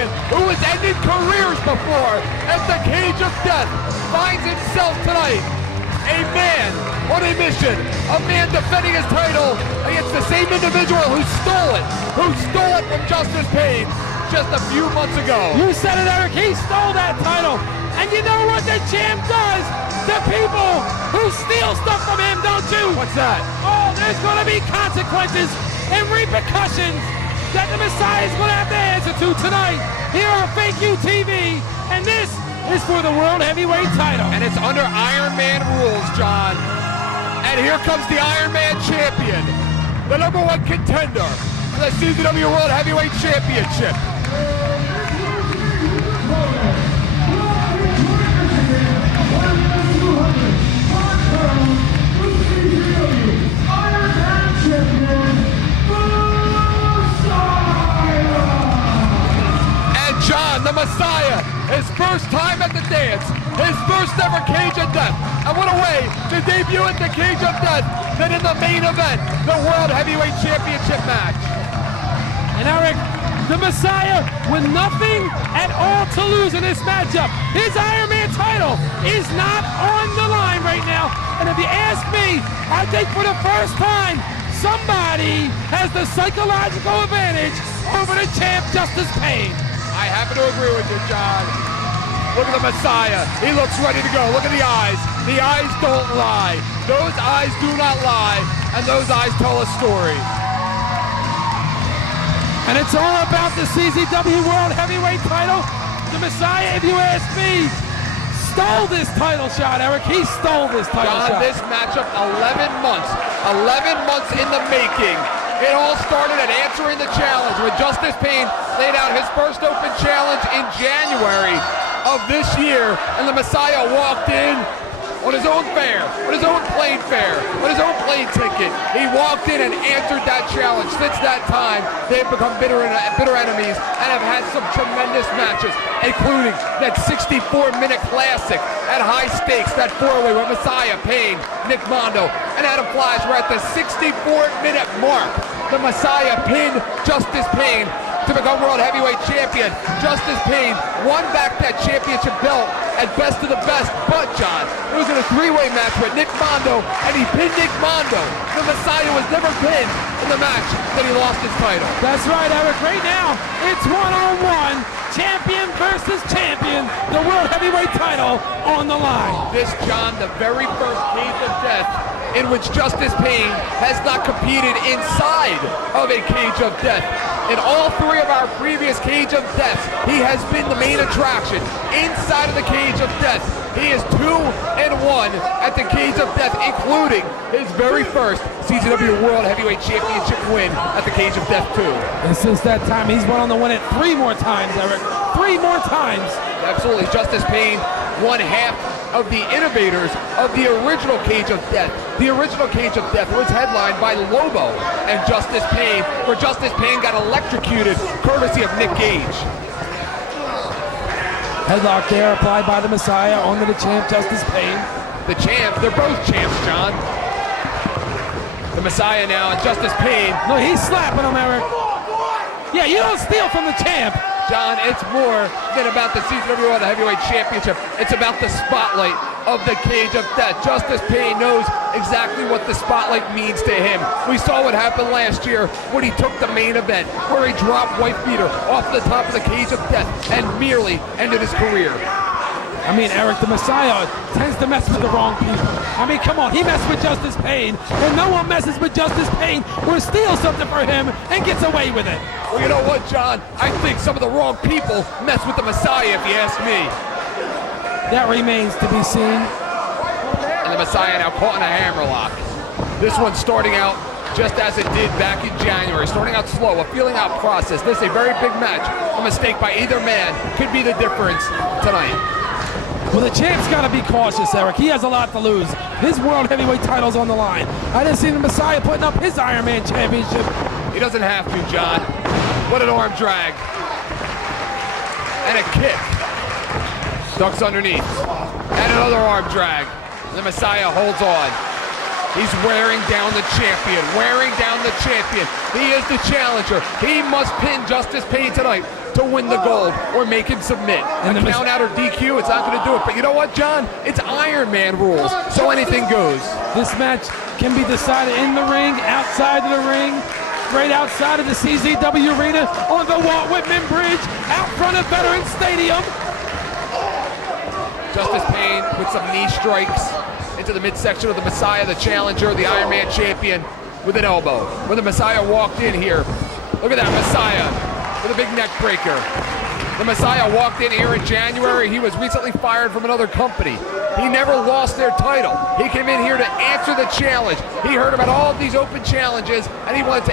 champion who has ended careers before as the Cage of Death finds himself tonight a man on a mission, a man defending his title against the same individual who stole it from Justice Pain just a few months ago. You said it, Eric, he stole that title. And you know what the champ does to people who steal stuff from him, don't you? What's that? Oh, there's gonna be consequences and repercussions that the Messiah's gonna have to answer to tonight here on Fake You TV. And this is for the World Heavyweight title. And it's under Iron Man rules, John. And here comes the Iron Man champion, the #1 contender for the CZW World Heavyweight Championship. John, the Messiah, his first time at the dance, his first ever Cage of Death. And what a way to debut at the Cage of Death than in the main event, the World Heavyweight Championship match. And Eric, the Messiah with nothing at all to lose in this matchup. His Iron Man title is not on the line right now. And if you ask me, I think for the first time, somebody has the psychological advantage over the champ, Justice Pain. I happen to agree with you, John. Look at the Messiah. He looks ready to go. Look at the eyes. The eyes don't lie. Those eyes do not lie, and those eyes tell a story. And it's all about the CZW World Heavyweight title. The Messiah, if you ask me, stole this title shot, Eric. He stole this title shot. John, this matchup, 11 months in the making. It all started at answering the challenge when Justice Pain laid out his first open challenge in January of this year, and the Messiah walked in on his own fare, on his own plane fare, on his own plane ticket. He walked in and answered that challenge. Since that time, they've become bitter enemies and have had some tremendous matches, including that 64-minute classic at high stakes, that four-way with Messiah, Pain, Nick Mondo, and Adam Flash. We're at the 64-minute mark. The Messiah pinned Justice Pain to become World Heavyweight Champion. Justice Pain won back that championship belt at Best of the Best, but John, it was in a three-way match with Nick Mondo, and he pinned Nick Mondo. The Messiah was never pinned in the match that he lost his title. That's right, Eric. Right now, it's one-on-one, champion versus champion, the World Heavyweight title on the line. This, John, the very first Cage of Death in which Justice Pain has not competed inside of a Cage of Death. In all three of our previous Cage of Deaths, he has been the main attraction inside of the Cage of Death. He is 2-1 at the Cage of Death, including his very first CZW World Heavyweight Championship win at the Cage of Death 2. And since that time, he's won on the win it 3 more times, Eric. 3 more times. Absolutely. Justice Pain won half of the innovators of the original Cage of Death. The original Cage of Death was headlined by Lobo and Justice Pain, where Justice Pain got electrocuted courtesy of Nick Gage. Headlock there applied by the Messiah onto the champ, Justice Pain. The champ, they're both champs, John. The Messiah now and Justice Pain. No, he's slapping him, Eric. Yeah, you don't steal from the champ. John, it's more than about the CZW World Heavyweight Championship. It's about the spotlight of the Cage of Death. Justice Pain knows exactly what the spotlight means to him. We saw what happened last year when he took the main event, where he dropped Wife Beater off the top of the Cage of Death and merely ended his career. I mean, Eric, the Messiah tends to mess with the wrong people. I mean, come on, he messed with Justice Pain, and no one messes with Justice Pain or steals something for him and gets away with it. Well, you know what, John? I think some of the wrong people mess with the Messiah, if you ask me. That remains to be seen. And the Messiah now caught in a hammerlock. This one starting out just as it did back in January, starting out slow, a feeling out process. This is a very big match. A mistake by either man could be the difference tonight. Well, the champ's got to be cautious, Eric. He has a lot to lose. His World Heavyweight title's on the line. I didn't see the Messiah putting up his Iron Man Championship. He doesn't have to, John. What an arm drag. And a kick. Ducks underneath. And another arm drag. The Messiah holds on. He's wearing down the champion. Wearing down the champion. He is the challenger. He must pin Justice Pain tonight to to win the gold or make him submit. And a count out or DQ, it's not going to do it. But you know what, John? It's Iron Man rules, so anything goes. This match can be decided in the ring, outside of the ring, right outside of the CZW Arena, on the Walt Whitman Bridge, out front of Veterans Stadium. Justice Pain with some knee strikes into the midsection of the Messiah, the challenger, the Iron Man champion, with an elbow. When the Messiah walked in here, look at that Messiah with a big neck breaker. The Messiah walked in here in January. He was recently fired from another company. He never lost their title. He came in here to answer the challenge. He heard about all of these open challenges, and he wanted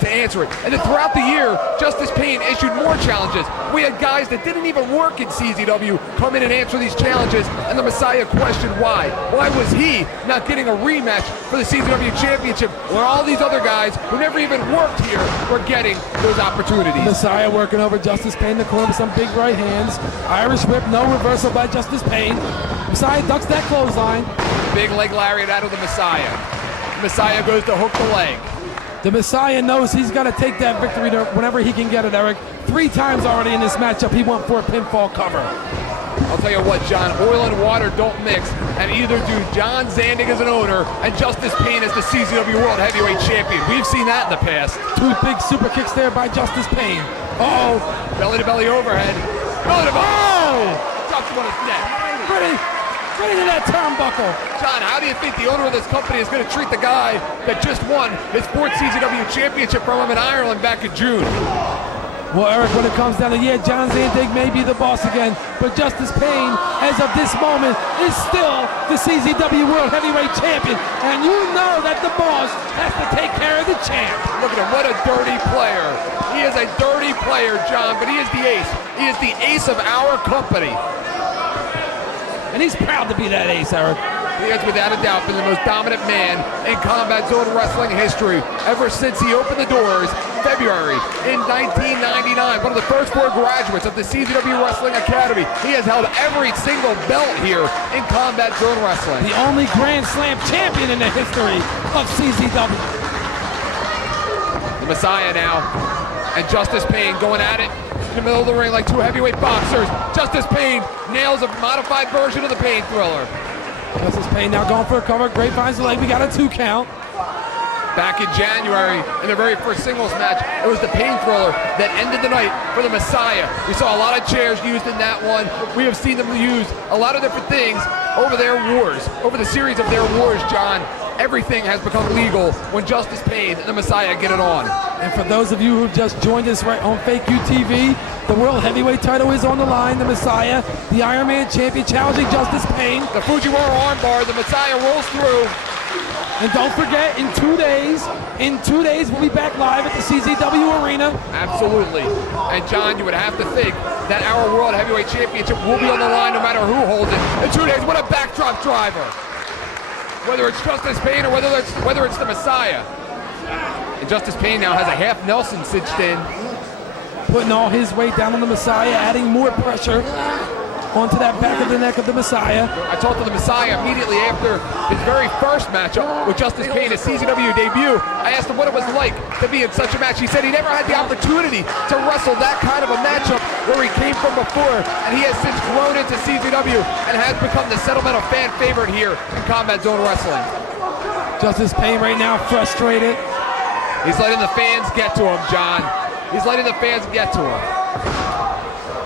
to answer it. And then throughout the year, Justice Pain issued more challenges. We had guys that didn't even work in CZW come in and answer these challenges, and the Messiah questioned why. Why was he not getting a rematch for the CZW Championship when all these other guys who never even worked here were getting those opportunities? Messiah working over Justice Pain in the corner with some big right hands. Irish whip, no reversal by Justice Pain. Messiah ducks that clothesline. Big leg lariat out of the Messiah. Messiah goes to hook the leg. The Messiah knows he's got to take that victory whenever he can get it, Eric. 3 times already in this matchup, he went for a pinfall cover. I'll tell you what, John, oil and water don't mix, and either do John Zandig as an owner and Justice Pain as the CZW World Heavyweight Champion. We've seen that in the past. 2 big super kicks there by Justice Pain. Uh-oh. Belly-to-belly overhead. Belly-to-belly. Oh! Drops him on his neck. Right into that turnbuckle. John, how do you think the owner of this company is going to treat the guy that just won his 4th CZW Championship from him in Ireland back in June? Well, Eric, when it comes down to, John Zandig may be the boss again, but Justice Pain, as of this moment, is still the CZW World Heavyweight Champion, and you know that the boss has to take care of the champ. Look at him, what a dirty player. He is a dirty player, John, but he is the ace. He is the ace of our company. And he's proud to be that ace, Eric. He has, without a doubt, been the most dominant man in Combat Zone Wrestling history ever since he opened the doors February in 1999. One of the first 4 graduates of the CZW Wrestling Academy. He has held every single belt here in Combat Zone Wrestling. The only Grand Slam champion in the history of CZW. The Messiah now, and Justice Pain going at it in the middle of the ring like 2 heavyweight boxers. Justice Pain nails a modified version of the Pain Thriller. Justice Pain now going for a cover. Great finds the leg. We got a 2 count. Back in January, in the very first singles match, it was the Pain Thriller that ended the night for the Messiah. We saw a lot of chairs used in that one. We have seen them use a lot of different things over their wars, over the series of their wars, John. Everything has become legal when Justice Pain and the Messiah get it on. And for those of you who've just joined us right on Fake UTV, the World Heavyweight title is on the line. The Messiah, the Iron Man champion, challenging Justice Pain. The Fujiwara armbar, the Messiah rolls through. And don't forget, in 2 days, we'll be back live at the CZW Arena. Absolutely. And John, you would have to think that our World Heavyweight Championship will be on the line no matter who holds it. In 2 days, what a backdrop driver. Whether it's Justice Pain or whether it's the Messiah. And Justice Pain now has a half Nelson cinched in. Putting all his weight down on the Messiah, adding more pressure onto that back of the neck of the Messiah. I talked to the Messiah immediately after his very first matchup with Justice Pain, his CZW debut. I asked him what it was like to be in such a match. He said he never had the opportunity to wrestle that kind of a matchup where he came from before, and he has since grown into CZW and has become the sentimental fan favorite here in Combat Zone Wrestling. Justice Pain right now frustrated. He's letting the fans get to him, John. He's letting the fans get to him.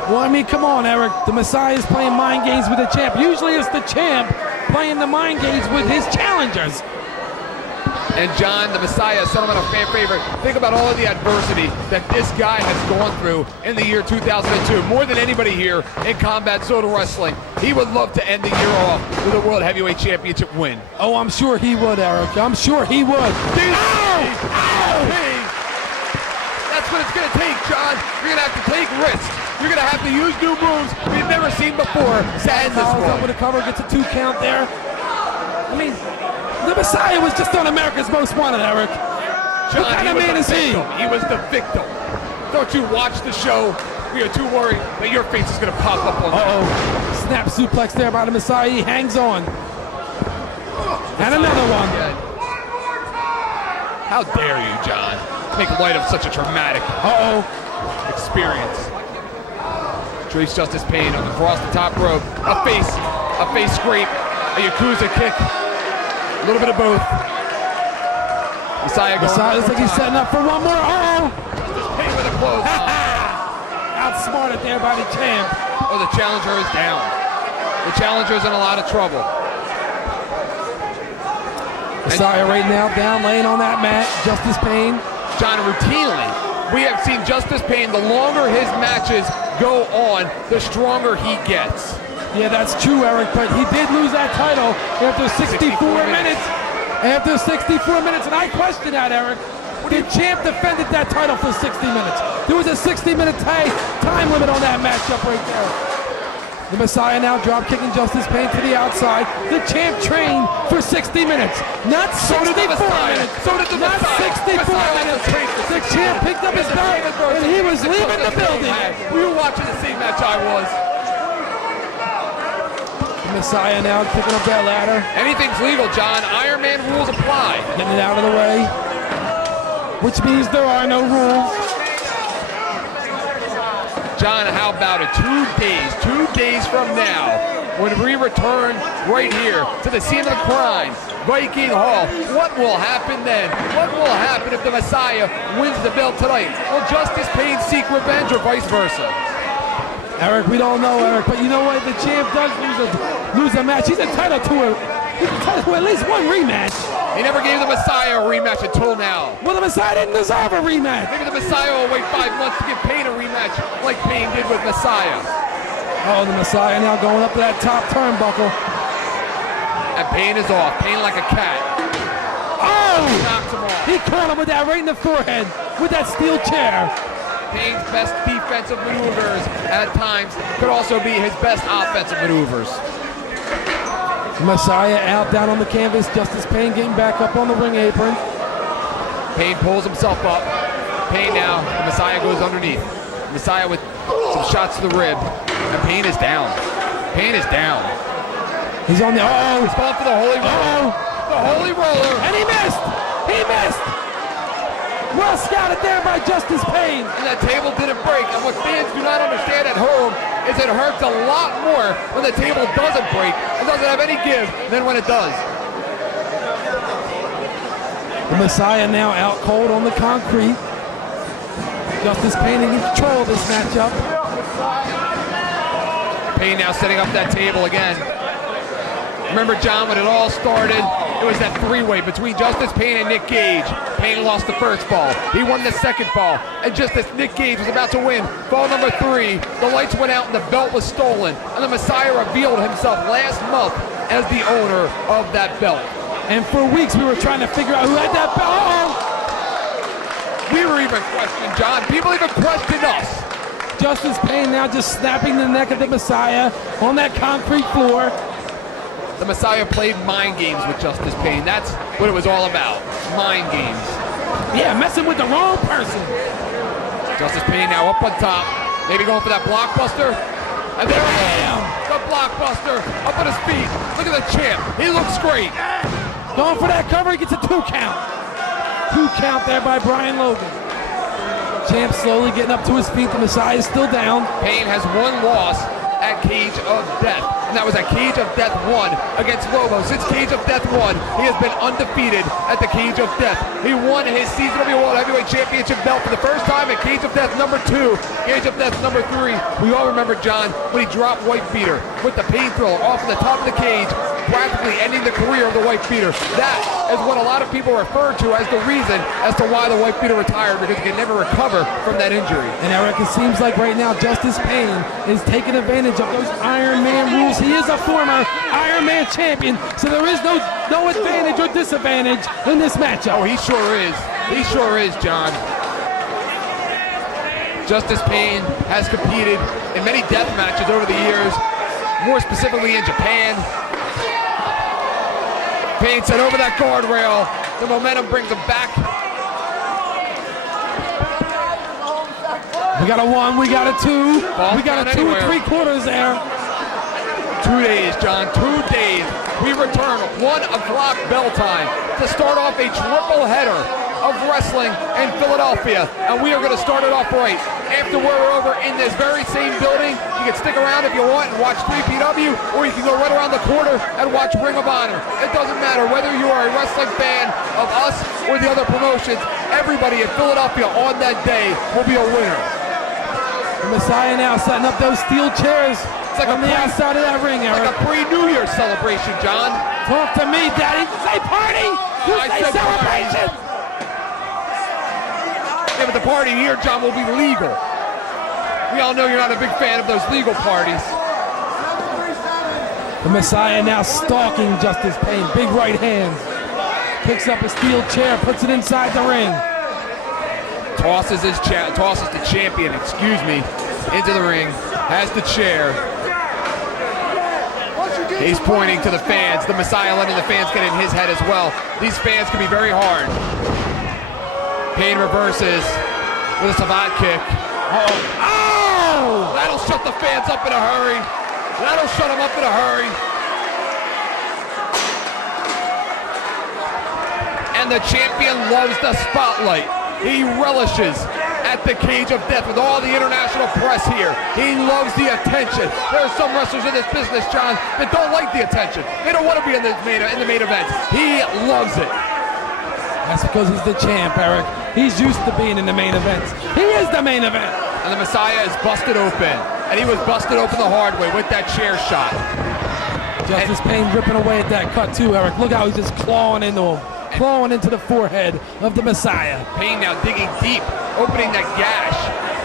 Well, I mean, come on, Eric. The Messiah is playing mind games with the champ. Usually it's the champ playing the mind games with his challengers. And John, the Messiah, sentimental fan favorite, think about all of the adversity that this guy has gone through in the year 2002. More than anybody here in Combat Zone Wrestling. He would love to end the year off with a World Heavyweight Championship win. Oh, I'm sure he would, Eric. I'm sure he would. Ow! That's what it's going to take, John. You're going to have to take risks. You're going to have to use new moves we've never seen before to end this Follows up one. with a cover, gets a 2 count there. I mean, the Messiah was just on America's Most Wanted, Eric. John, what kind of man is he? He was the victim. Don't you watch the show. We are too worried that your face is going to pop up on that. Uh-oh. Snap suplex there by the Messiah. He hangs on. And another one. How dare you, John, make light of such a traumatic Uh-oh. experience. Trace Justice Pain across the top rope. A face scrape, a Yakuza kick. A little bit of both. Messiah looks like he's setting up for one more. Pain with a clothesline. Outsmarted there by the champ. Oh, the challenger is down. The challenger's in a lot of trouble. Messiah right now down, laying on that mat. Justice Pain. John, routinely, we have seen Justice Pain, the longer his matches go on, the stronger he gets. Yeah, that's true, Eric, but he did lose that title after 64 minutes. After 64 minutes, and I question that, Eric. The champ defended that title for 60 minutes. There was a 60-minute time limit on that matchup right there. The Messiah now drop kicking Justice Pain to the outside. The champ trained for 60 minutes, not 64 minutes. So did the not Messiah. 64 minutes. The champ picked up his belt and he was leaving the building. We were watching the same match I was. The Messiah now picking up that ladder. Anything's legal, John. Iron Man rules apply. Getting it out of the way, which means there are no rules. John, how about it? 2 days from now, when we return right here to the scene of the crime, Viking Hall, what will happen then? What will happen if the Messiah wins the belt tonight? Will Justice Pain seek revenge or vice versa? Eric, we don't know, Eric, but you know what? The champ does lose a match. He's entitled to at least one rematch. He never gave the Messiah a rematch until now. Well, the Messiah didn't deserve a rematch. Maybe the Messiah will wait 5 months to give Pain a rematch like Pain did with Messiah. Oh, the Messiah now going up to that top turnbuckle. And Pain is off. Pain like a cat. Oh! Knocks him off. He caught him with that right in the forehead with that steel chair. Pain's best defensive maneuvers at times could also be his best offensive maneuvers. Messiah out down on the canvas. Justice Pain getting back up on the ring apron. Pain pulls himself up. Pain now. The Messiah goes underneath. Messiah with some shots to the rib. And Pain is down. Pain is down. He's on the. He's going for the Holy Roller. The Holy Roller. And he missed. He missed. Well scouted there by Justice Pain. And that table didn't break. And what fans do not understand at home is it hurts a lot more when the table doesn't break and doesn't have any give than when it does. The Messiah now out cold on the concrete. Justice Pain in control of this matchup. Pain now setting up that table again. Remember, John, when it all started, it was that three-way between Justice Pain and Nick Gage. Pain lost the first fall. He won the second fall. And just as Nick Gage was about to win fall number 3, the lights went out and the belt was stolen. And the Messiah revealed himself last month as the owner of that belt. And for weeks we were trying to figure out who had that belt. We were even questioning, John. People even questioned us. Justice Pain now just snapping the neck of the Messiah on that concrete floor. The Messiah played mind games with Justice Pain. That's what it was all about. Mind games. Yeah, messing with the wrong person. Justice Pain now up on top. Maybe going for that blockbuster. And there he is. The blockbuster up on his feet. Look at the champ. He looks great. Going for that cover. He gets a 2 count. 2 count there by Brian Logan. Champ slowly getting up to his feet. The Messiah is still down. Pain has 1 loss at Cage of Death. And that was at Cage of Death 1 against Lobo. Since Cage of Death 1, he has been undefeated at the Cage of Death. He won his Seasonal World Heavyweight Championship belt for the first time at Cage of Death number 2. Cage of Death number 3. We all remember, John, when he dropped White Beater with the Pain Thriller off the top of the cage, practically ending the career of the White Beater. That is what a lot of people refer to as the reason as to why the White Beater retired, because he can never recover from that injury. And Eric, it seems like right now Justice Pain is taking advantage of those Iron Man rules. He is a former Iron Man champion, so there is no advantage or disadvantage in this matchup. Oh, he sure is. He sure is, John. Justice Pain has competed in many death matches over the years, more specifically in Japan. Pain set over that guardrail. The momentum brings him back. We got a 1, we got a 2, Ball we got a 2 anywhere. 3/4 there. 2 days, John, 2 days. We return 1 o'clock bell time to start off a triple header of wrestling in Philadelphia, and we are going to start it off right after we're over in this very same building. You can stick around if you want and watch 3PW, or you can go right around the corner and watch Ring of Honor. It doesn't matter whether you are a wrestling fan of us or the other promotions. Everybody in Philadelphia on that day will be a winner. The Messiah now setting up those steel chairs like on the outside of that ring, Eric. Like a pre-New Year celebration, John. Talk to me, Daddy. Say party! You say celebration! Yeah, but the party here, John, will be legal. We all know you're not a big fan of those legal parties. The Messiah now stalking Justice Pain. Big right hand. Picks up a steel chair, puts it inside the ring. Tosses the champion, into the ring. Has the chair. He's pointing to the fans. The Messiah letting the fans get in his head as well. These fans can be very hard. Pain reverses with a savant kick. Oh! That'll shut the fans up in a hurry. That'll shut them up in a hurry. And the champion loves the spotlight. He relishes at the cage of death with all the international press here. He loves the attention. There are some wrestlers in this business, John, that don't like the attention. They don't want to be in the main event. He loves it. That's because he's the champ, Eric. He's used to being in the main events. He is the main event. And the Messiah is busted open. And he was busted open the hard way with that chair shot. Justice Pain ripping away at that cut too, Eric. Look how he's just clawing into him. Clawing into the forehead of the Messiah. Pain now digging deep, opening that gash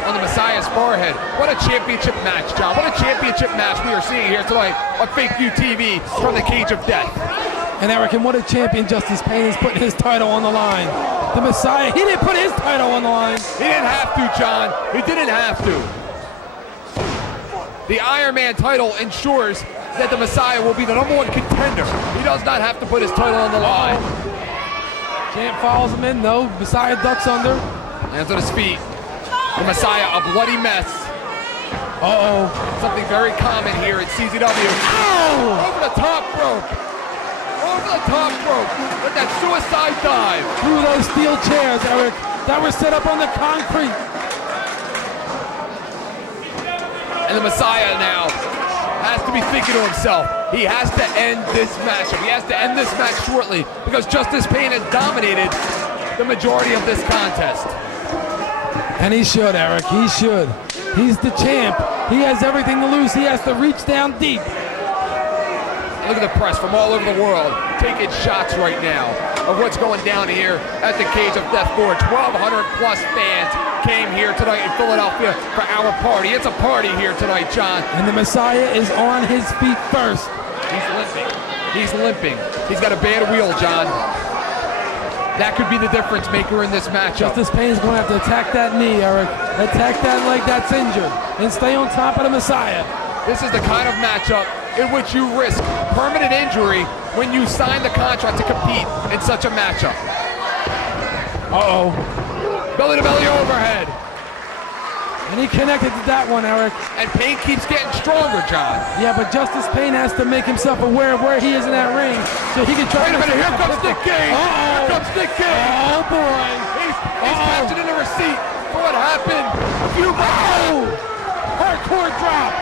on the Messiah's forehead. What a championship match, John. What a championship match we are seeing here tonight on Fake View TV from the Cage of Death. And Eric, and what a champion Justice Pain is putting his title on the line. The Messiah, he didn't put his title on the line. He didn't have to, John. He didn't have to. The Iron Man title ensures that the Messiah will be the #1 contender. He does not have to put his title on the line. Champ follows him in, no. Messiah ducks under. Hands on his feet. The Messiah, a bloody mess. Uh-oh. Something very common here at CZW. Ow! Over the top rope. Over the top rope. With that suicide dive. Through those steel chairs, Eric, that were set up on the concrete. And the Messiah now has to be thinking to himself, he has to end this matchup. He has to end this match shortly because Justice Pain has dominated the majority of this contest. And he should, Eric. He should. He's the champ. He has everything to lose. He has to reach down deep. Look at the press from all over the world taking shots right now of what's going down here at the Cage of Death Board. 1,200 plus fans came here tonight in Philadelphia for our party. It's a party here tonight, John. And the Messiah is on his feet first. He's limping. He's limping. He's got a bad wheel, John. That could be the difference maker in this matchup. Justice Pain is going to have to attack that knee, Eric. Attack that leg that's injured. And stay on top of the Messiah. This is the kind of matchup in which you risk permanent injury when you sign the contract to compete in such a matchup. Uh-oh. Belly-to-belly overhead. And he connected to that one, Eric. And Pain keeps getting stronger, John. Yeah, but Justice Pain has to make himself aware of where he is in that ring so he can try Wait a minute, here comes Nick Gage. Here comes Nick Gage. Oh, boy. He's catching in a receipt for what happened a few months ago. Hardcore drop.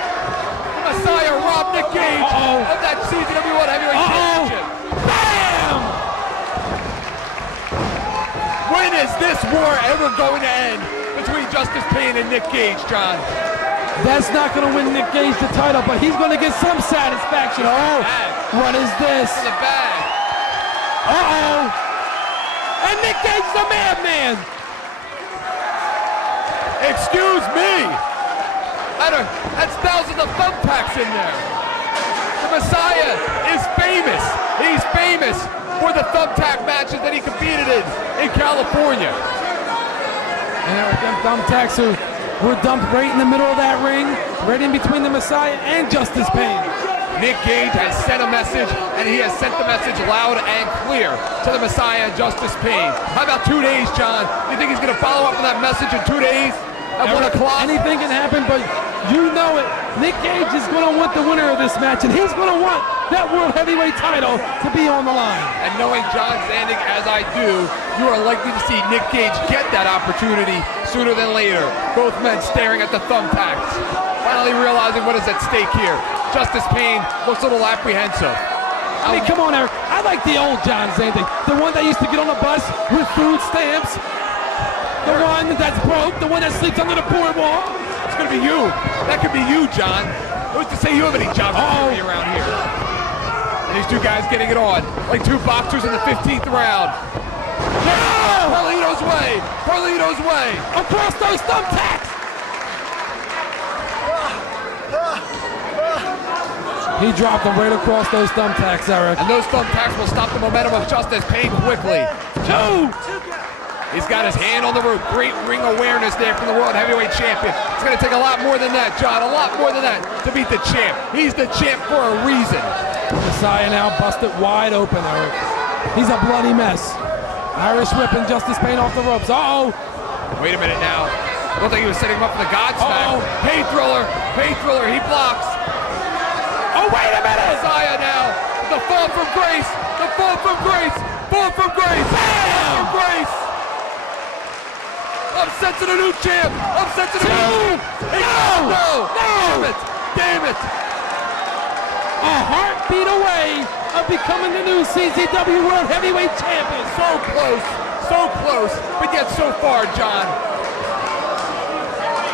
The Messiah robbed Nick Gage of that CZW Heavyweight Championship. Bam! When is this war ever going to end between Justice Pain and Nick Gage, John? That's not going to win Nick Gage the title, but he's going to get some satisfaction. Oh, what is this? In the bag. Uh-oh. And Nick Gage is a madman. Excuse me. That's thousands of thumbtacks in there. The Messiah is famous. He's famous for the thumbtack matches that he competed in California. And them thumbtacks were dumped right in the middle of that ring, right in between the Messiah and Justice Pain. Nick Gage has sent a message, and he has sent the message loud and clear to the Messiah and Justice Pain. How about 2 days, John? Do you think he's going to follow up on that message in 2 days at 1 o'clock? Anything can happen, but you know it. Nick Gage is going to want the winner of this match, and he's going to want that World Heavyweight title to be on the line. And knowing John Zandig as I do, you are likely to see Nick Gage get that opportunity sooner than later. Both men staring at the thumbtacks, finally realizing what is at stake here. Justice Pain looks a little apprehensive. I mean, come on, Eric. I like the old John Zandig, the one that used to get on the bus with food stamps, the one that's broke, the one that sleeps under the boardwalk. It's gonna be you. That could be you, John. Who's to say you have any job security around here? And these two guys getting it on like two boxers in the 15th round. No! Carlito's way. Carlito's way. Across those thumbtacks. He dropped him right across those thumbtacks, Eric. And those thumbtacks will stop the momentum of Justice Pain quickly. Two. He's got his hand on the rope. Great ring awareness there from the World Heavyweight Champion. It's going to take a lot more than that, John. A lot more than that to beat the champ. He's the champ for a reason. Messiah now busted wide open, Eric. He's a bloody mess. Irish whipping Justice Pain off the ropes. Uh-oh. Wait a minute now. Looked like he was setting him up for the Godsmack. Pain Thriller. Pain Thriller. He blocks. Oh, wait a minute. Messiah now. The fall from grace. The fall from grace. Fall from grace. Fall from grace. Upset to the new champ. Upset to the new. No. Damn it. Damn it. A heartbeat away of becoming the new CZW World Heavyweight Champion. So close, but yet so far, John.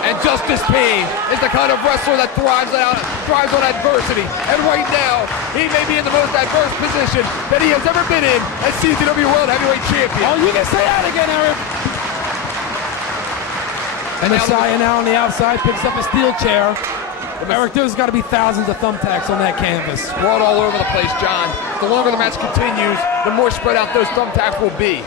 And Justice Pain is the kind of wrestler that thrives on adversity. And right now, he may be in the most adverse position that he has ever been in as CZW World Heavyweight Champion. Oh, you can say that again, Eric. And Messiah now on the outside picks up a steel chair. Eric, there's got to be thousands of thumbtacks on that canvas. Spread all over the place, John. The longer the match continues, the more spread out those thumbtacks will be.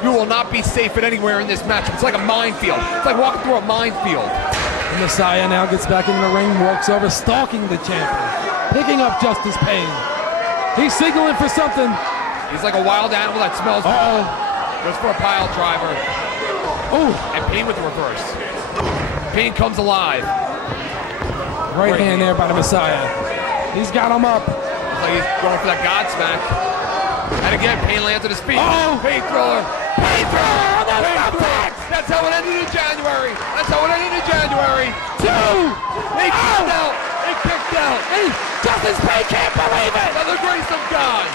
You will not be safe at anywhere in this match. It's like a minefield. It's like walking through a minefield. And Messiah now gets back into the ring, walks over, stalking the champion, picking up Justice Pain. He's signaling for something. He's like a wild animal that smells. Uh-oh. Goes for a pile driver. Oh. And Pain with the reverse. Pain comes alive. Right hand there by the Messiah. He's got him up. Looks like he's going for that Godsmack. And again, Pain lands at his feet. Oh! Pain Thriller. Pain Thriller on those thumbtacks. That's how it ended in January. That's how it ended in January. Two. They kicked out. They kicked out. Hey, Justice Pain can't believe it. By the grace of God.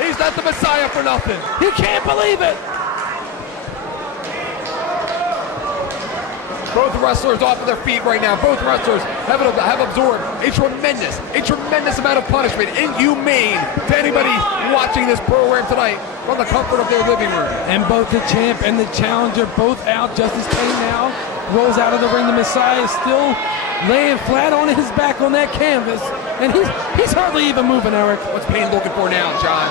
He's not the Messiah for nothing. He can't believe it. Both wrestlers off of their feet right now. Both wrestlers have absorbed a tremendous amount of punishment, inhumane to anybody watching this program tonight from the comfort of their living room. And both the champ and the challenger both out. Justice Pain now rolls out of the ring. The Messiah is still laying flat on his back on that canvas, and he's hardly even moving, Eric. What's Pain looking for now, John?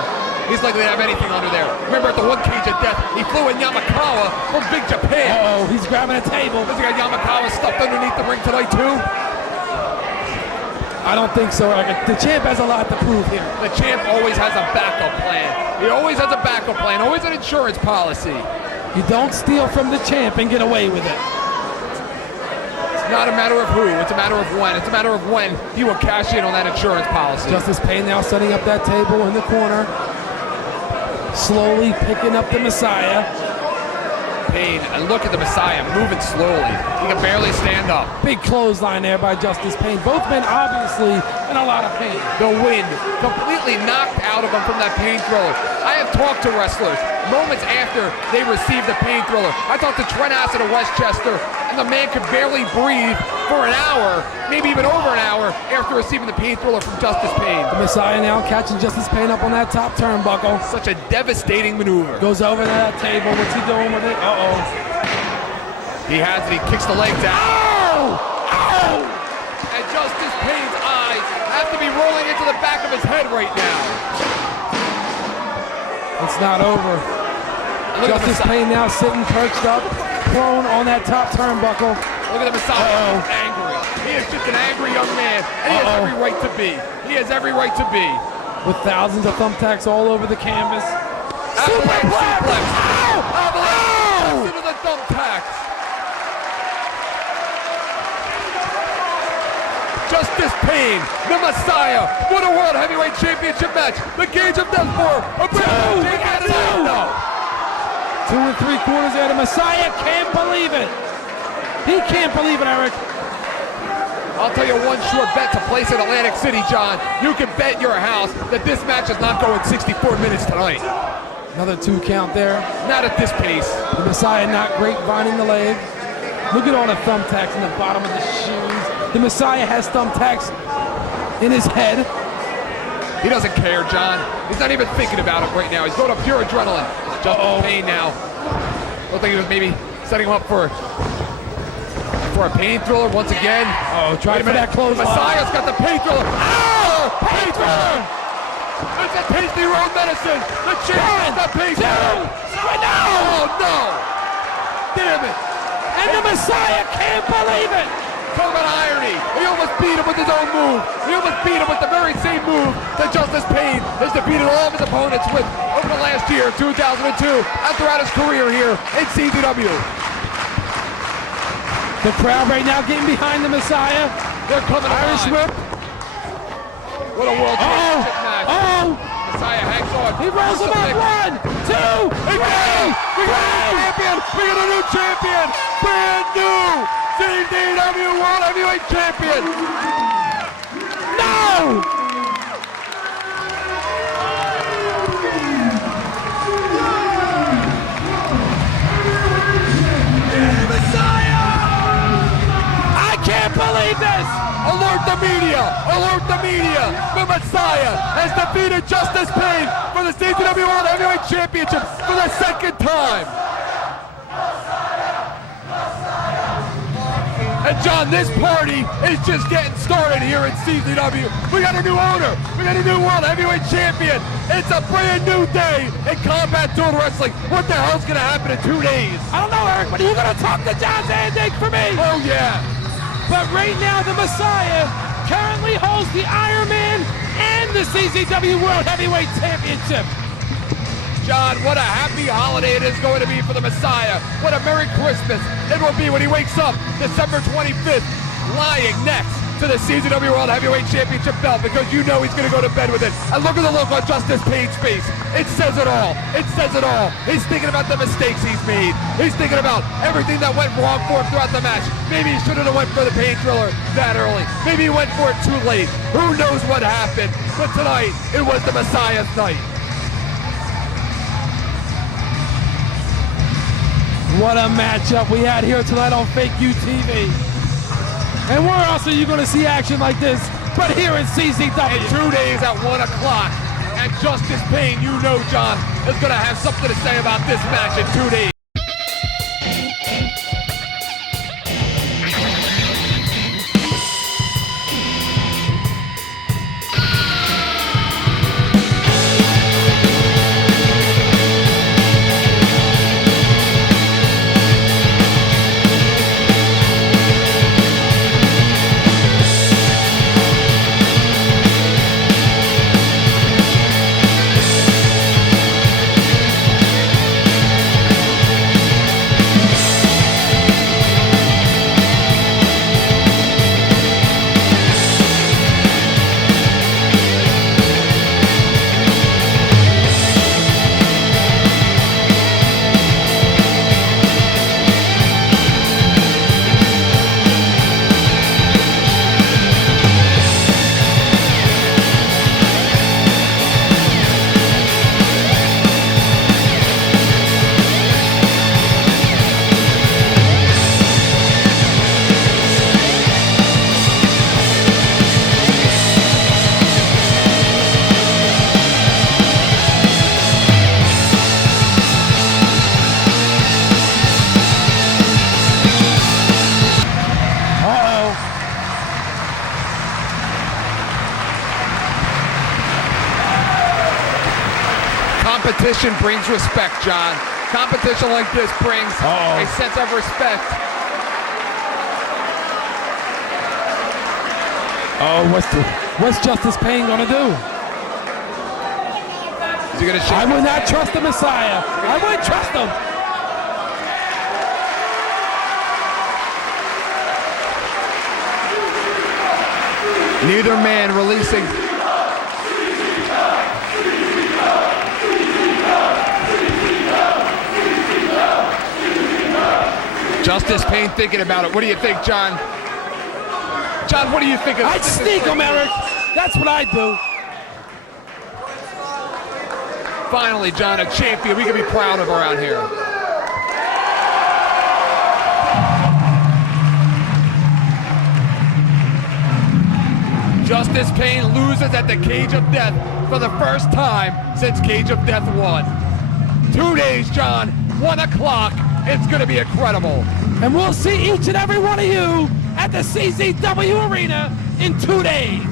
He's likely to have anything under there. Remember at the one cage of death, he flew in Yamakawa from Big Japan. Uh-oh, he's grabbing a table. Does he got Yamakawa stuffed underneath the ring tonight too? I don't think so, Eric. The champ has a lot to prove here. The champ always has a backup plan. He always has a backup plan, always an insurance policy. You don't steal from the champ and get away with it. It's not a matter of who, it's a matter of when. It's a matter of when he will cash in on that insurance policy. Justice Pain now setting up that table in the corner. Slowly picking up the Messiah. Pain, and look at the Messiah moving slowly. He can barely stand up. Big clothesline there by Justice Pain. Both men obviously in a lot of pain. The wind completely knocked out of him from that Pain Thriller. I have talked to wrestlers moments after they received the Pain Thriller. I talked to Trent Acid of Westchester, and the man could barely breathe for an hour, maybe even over an hour, after receiving the Pain Thriller from Justice Pain. The Messiah now catching Justice Pain up on that top turnbuckle. Such a devastating maneuver. Goes over to that table. What's he doing with it? Uh-oh. He has it. He kicks the legs out. Ow! Ow! And Justice Pain's eyes have to be rolling into the back of his head right now. It's not over. Justice Pain now sitting perched up, prone on that top turnbuckle. Look at the Messiah. He's angry. He is just an angry young man, and he has every right to be. He has every right to be. With thousands of thumbtacks all over the canvas. Superplex! Ow! Avalanche! Into the thumbtacks. Justice Pain, the Messiah, for the World Heavyweight Championship match. The Cage of Death for a brand new champion. 2 3/4 there. The Messiah can't believe it. He can't believe it, Eric. I'll tell you one short bet to place in Atlantic City, John. You can bet your house that this match is not going 64 minutes tonight. Another 2 count there. Not at this pace. The Messiah not grapevining the leg. Look at all the thumbtacks in the bottom of the shoes. The Messiah has thumbtacks in his head. He doesn't care, John. He's not even thinking about it right now. He's going to pure adrenaline. Justice Pain now. Looked like he was maybe setting him up for a pain thriller once again. Oh, try for that close. Messiah's got the pain thriller. Oh, pain thriller! It's a tasty road medicine. The champion's the pain thriller. Oh no! Damn it! And the Messiah can't believe it. Talk about irony. He almost beat him with his own move. He almost beat him with the very same move that Justice Pain has defeated all of his opponents with over the last year, 2002, and throughout his career here in CZW. The crowd right now getting behind the Messiah. They're coming Irish whip. What a world championship match. Oh! Messiah hangs on. He rolls him up. 1, 2, 3. We got a new champion. We got a new champion. Brand new CZW World Heavyweight Champion. No! Can't believe this! Alert the media! Alert the media! The Messiah has defeated Justice Pain for the CZW World Heavyweight Championship for the second time! And John, this party is just getting started here in CZW. We got a new owner. We got a new World Heavyweight Champion. It's a brand new day in Combat Zone Wrestling. What the hell's gonna happen in 2 days? I don't know, Eric, but are you gonna talk to John Zandig for me? Oh yeah! But right now, the Messiah currently holds the Iron Man and the CZW World Heavyweight Championship. John, what a happy holiday it is going to be for the Messiah. What a Merry Christmas it will be when he wakes up December 25th, lying next to the CZW World Heavyweight Championship belt, because you know he's going to go to bed with it. And look at the look on Justice Pain's face. It says it all. It says it all. He's thinking about the mistakes he's made. He's thinking about everything that went wrong for him throughout the match. Maybe he shouldn't have went for the pain thriller that early. Maybe he went for it too late. Who knows what happened? But tonight, it was the Messiah's night. What a matchup we had here tonight on Fake UTV. And where else are you going to see action like this but here in CZW? In 2 days at 1 o'clock. And Justice Pain, you know, John, is going to have something to say about this match in 2 days. Competition brings respect, John. Competition like this brings a sense of respect. Oh, what's Justice Pain gonna do? Is he gonna shake? I would not trust the Messiah. I wouldn't trust him. Neither man releasing. Justice Pain thinking about it. What do you think, John? John, what do you think of I'd sneak him, Eric. That's what I'd do. Finally, John, a champion we can be proud of around here. Justice Pain loses at the Cage of Death for the first time since Cage of Death 1. 2 days, John, 1 o'clock. It's going to be incredible. And we'll see each and every one of you at the CZW Arena in 2 days.